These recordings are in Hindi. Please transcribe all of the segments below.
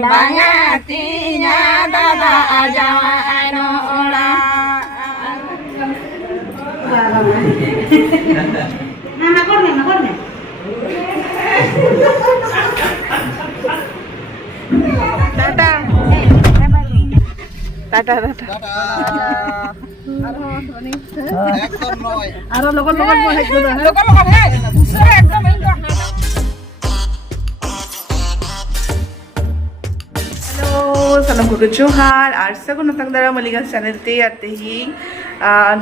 bangatinya dada ajano ora. Mama korne. Tata. একদম নয় আর লোকাল একদম salam ko johar ar sagun tak dara maligan channel te ate hi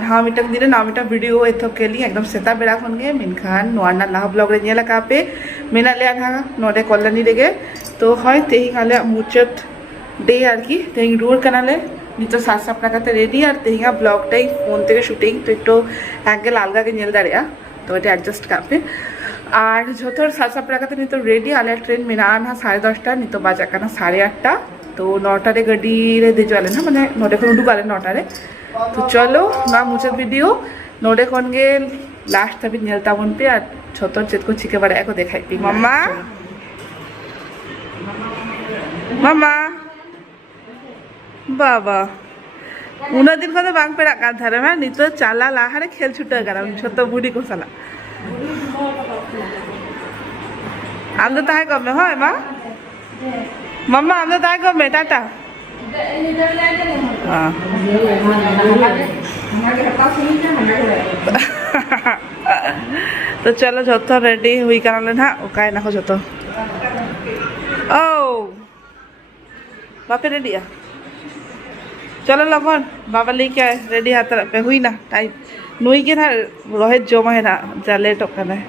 na mitak dire na mita video ethok keli ekdom seta bera khon ge minkhan noana lah vlog re nyela ka pe mena le ana node kollani rege to hoy te hi ale muchat de ar ki te roor kanale nito 7 টাকাতে রেডি আর te hi vlog tai phone থেকে শুটিং তো একটু অ্যাঙ্গেল আলগা কে nyel daria তো এটা অ্যাডজাস্ট কাপে আর যতর 7 টাকাতে নিতো রেডি আলে ট্রেন মিনান 10:30 নিতো বাজা কানা 8:30 तो 9 रे गड्डी रे दे जाले ना माने नोडे कोन उडू बाले 9 रे तो चलो ना मुझे वीडियो नोडे कोन गे लास्ट तभी नेलता बन पे আর ছোট চেত को छिके बड़ा को देखाई पी मम्मा बाबा उना दिन को तो बांग पे रखा था रे मैं नहीं तो चाला लाहारे खेल छुट्टा करा छोट बुढ़ी को साला हम तो ताहे कब में हो मां मम्मा हम तो ताहे कब में टाटा हाँ तो चलो जोतो रेडी हुई करना लेना उकाय ना हो जोतो ओ बापे रेडी है चलो लवन बाबा लेके आए रेडी हाथ पे हुई ना टाइम नुई के ना रोहित जमा है ना जाले टोकन है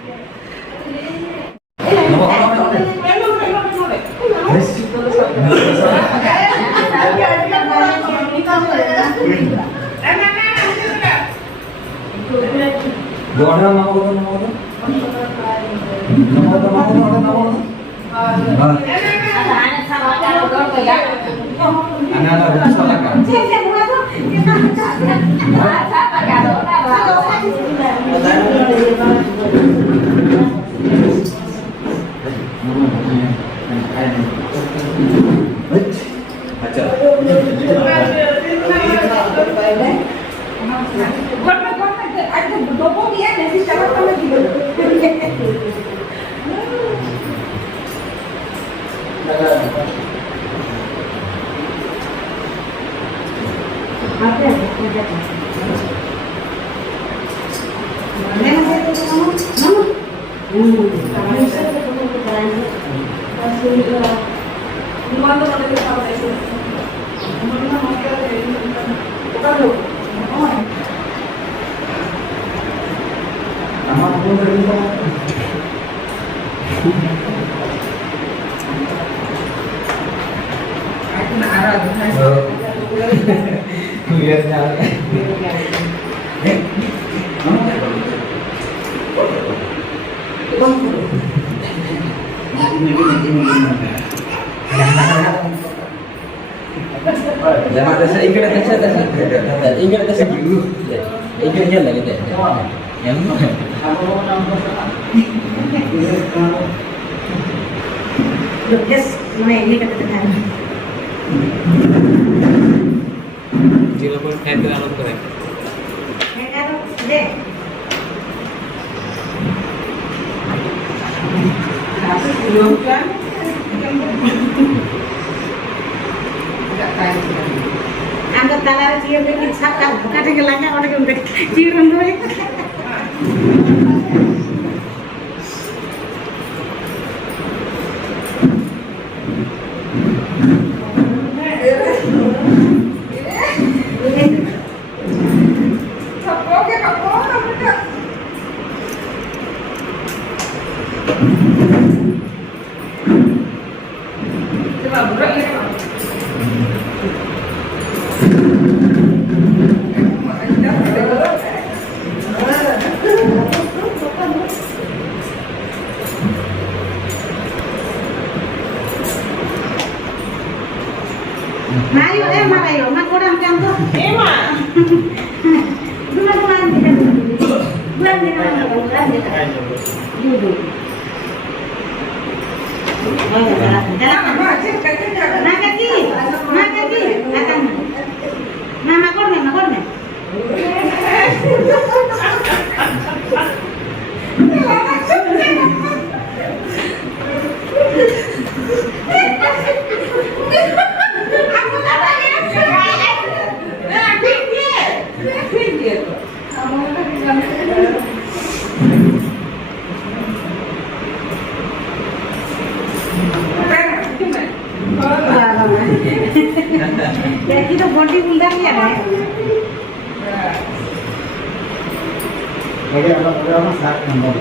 Angkat talar dia bikin sakal, kadang gelangnya orang yang udah cium dulu. Mayo, Mayo, nak orang kantor. Ema. Bulan kita dulu. Bulan kita. Dulu. देखी तो बॉडी बिल्डर ही है Oke, orang saat nambah.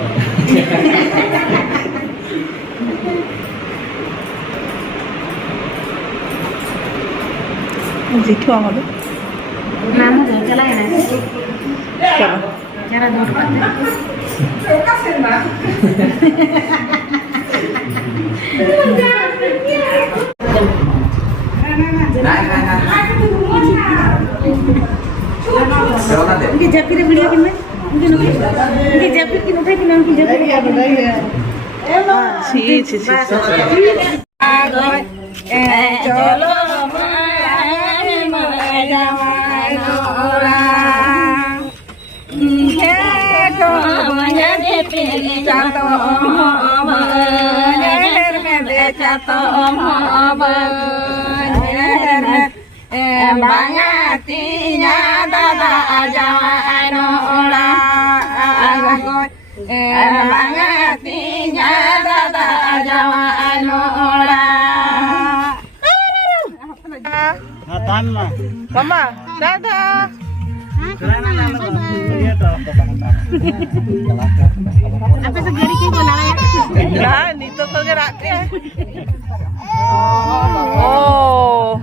जीठू आमादे नाम हो चला है ना चलो जरा दूर करते उनकी जबकि वीडियो की में उनकी जबकि की उठाई थी ना उनकी जबकि छी छी छी चलो bangatinya dada jawan orang bangatinya dada jawan orang mama dadah apa segeri ke bola ya nah nih tuh kalau gerak ya oh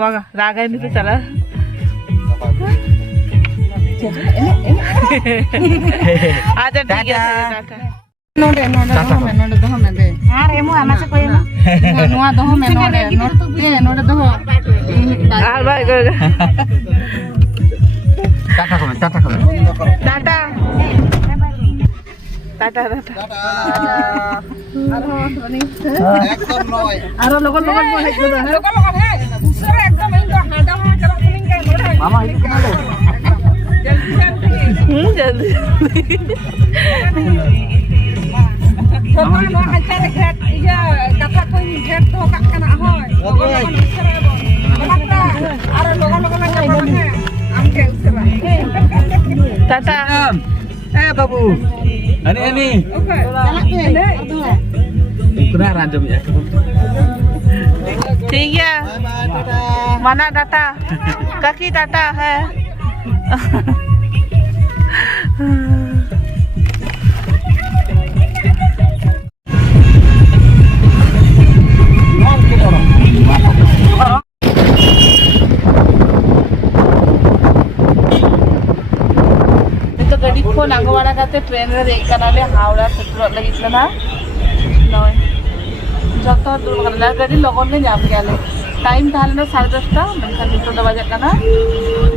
bangga raga ini tuh salah ada tiga नोडे नोडे दो में नोडे दो में दे हां रे मु आमा से कोई ना नुआ दो में नोडे नोडे दो हां भाई गो टाटा कमेंट टाटा टाटा टाटा एकदम नय आरो लोगन लोगन को हेक दो लोकल है दूसरा एकदम इन तो हाडा में चला कुनिंग के नोडे मामा ini kenal जल्दी Mama no ada dekat iya kata ko ni dekat to kak kana hoy. Mata ara logon-logon na kama na. Amke usra. Tata babu ini Okay. kena ranjam ya ठीक है माना टाटा काकी टाटा है itu gadi ko nangwara kate train re ekanale howrah setur lagitla na noy joto durgala gadi logon le nyam gele time thale na 10:30 menkan nito da baja kana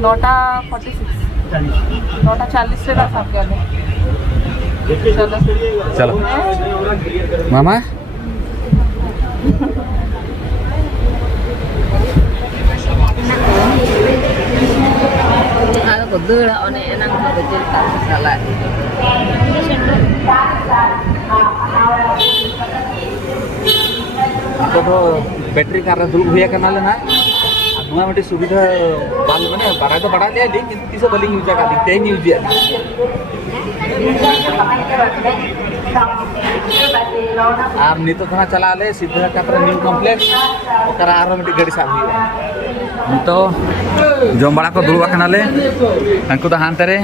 9:46 9:40 से बस आप गए चलो चलो मामा Ada betul one enang betul tak salah. itu tuh battery karena dulu हुआ करना लेना नुआ मटे सुविधा बाल माने बड़ा तो बड़ा ले ली किंतु तीसो बलिंग यूज का दिखते ही यूज है आम नी तो थोड़ा चला ले सीधा का न्यू कॉम्प्लेक्स ओकरा आरो मटे गाड़ी साब हुआ तो जम बड़ा को दुलवा करना ले अंकु तो हांते रे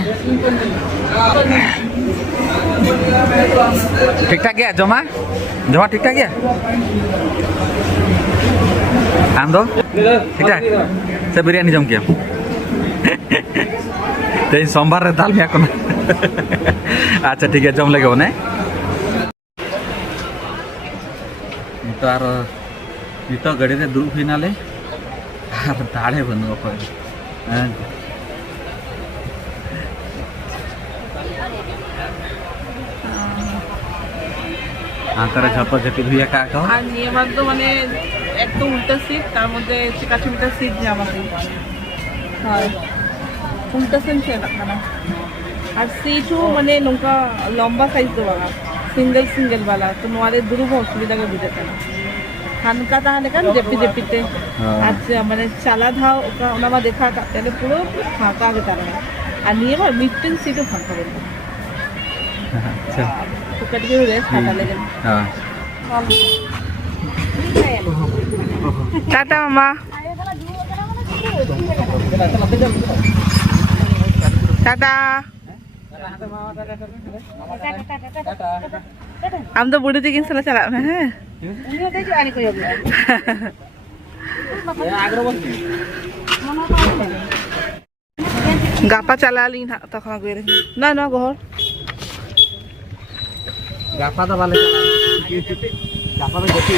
ठीक ठाक गया जमा जमा ठीक ठाक गया आम दो ठीक ठाक से बिरयानी जम किया तेज सोमवार रे दाल मिया को अच्छा ठीक है जम लगे बने तो आर नितो गाड़ी रे दुरुप हिनाले आर दाड़े बनु अपन आंतरा झपा झपी हुआ का को আর নিয়ে তো মানে একদম উল্টা সিট তার মধ্যে চিকাচিকা সিট জামাতে হয় উল্টা সেন না আর সিটও মানে নৌকা লম্বা সাইজ তো বাবা সিঙ্গেল वाला তো নোয়ারে দুরুব অসুবিধা কে বুঝাতে না হানকা তাহলে কান জেপি জেপিতে আচ্ছা মানে চালা ধাও ওকা ওনামা দেখা তাহলে পুরো ফাঁকা হবে তারা আর নিয়ে আবার মিডটেন সিটও ফাঁকা হবে अच्छा तो कट के रेस्ट खाता लेकिन हाँ टाटा मामा टाटा हम तो बूढ़े दिखिन साला चला में है ini udah jual ko yun गापा चला ली ना तखन गए ना ना घर गापा तो वाले गापा तो गति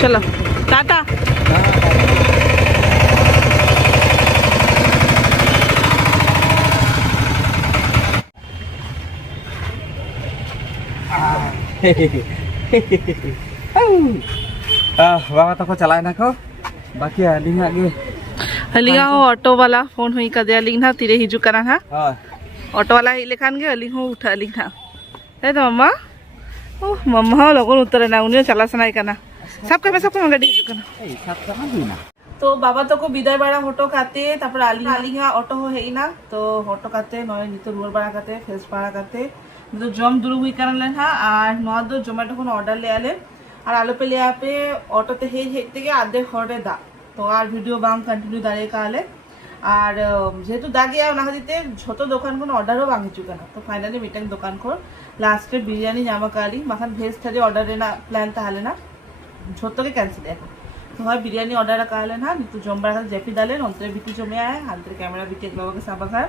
चलो टाटा बाबा तक चलाए ना को बाकी अलिंग आगे अलिंगा हो ऑटो वाला फोन हुई का दे अलिंग ना तीरे हिजू करा ना हां ऑटो वाला ही लेखान गे अलिंग हो उठा अलिंग ना है तो मम्मा ओ मम्मा हो लगन उतर ना उन्हें चला सनाई करना सब गाड़ी हिजू करना ए सब कहां हुई ना तो बाबा तो को विदाय बाड़ा होटो खाते तापर आलिंगा ऑटो हो है ना तो ऑटो खाते नय नितो रुर बाड़ा खाते फेस बाड़ा खाते तो जम दुरु हुई करन लेन हां और न दो जोमेटो को ऑर्डर ले आले और आलो पे ले आपे ऑटो ते हे हेते के आधे घरे दा तो और वीडियो बाम कंटिन्यू दाঁড়িয়ে काले আর যেহেতু দাগে আর না দিতে ছোট দোকান কোন অর্ডারও বাঙি চুকা না তো ফাইনালি মিটাং দোকান কর লাস্টে বিরিয়ানি জামাকারি মাখান ভেজ থালি অর্ডারে না প্ল্যান তাহলে না ছোটকে ক্যান্সেল এখন तो হয় বিরিয়ানি অর্ডার কালে না নিতু জম্বার কাছে জেপি দালেন অন্তরে বিটি জমে আয় হালতে ক্যামেরা বিটি এক বাবাকে সাবাখার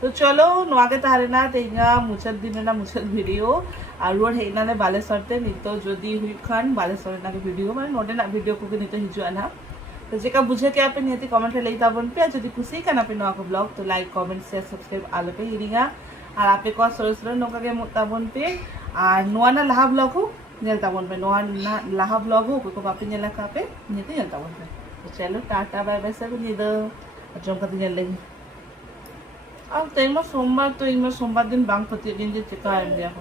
तो चलो नुआगे ताहले ना तेगा मुछत दिन ना मुछत वीडियो और रोड हेना ने बालेश्वरते नितो जदी हुई खान बालेश्वर ना के वीडियो माने नोडे ना वीडियो को के नितो हिजुआ ना तो जेका बुझे के आपे नियति कमेंट लेई ताबन पे जदी खुशी कना पे नुआ को ब्लॉग तो लाइक कमेंट शेयर सब्सक्राइब आले पे हिरिगा और आपे को सरसर नोका के मोताबन पे और नुआ ना लाहा ब्लॉग हो नेल ताबन पे नुआ ना लाहा ब्लॉग हो को पापे नेला का पे नियति नेल ताबन पे तो चलो टाटा बाय बाय सब निदो जम का दिन लगी अब तेमा सोमवार दिन बांग पति दिन जे चिका है इंडिया को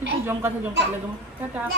किसी जम का ले दो टाटा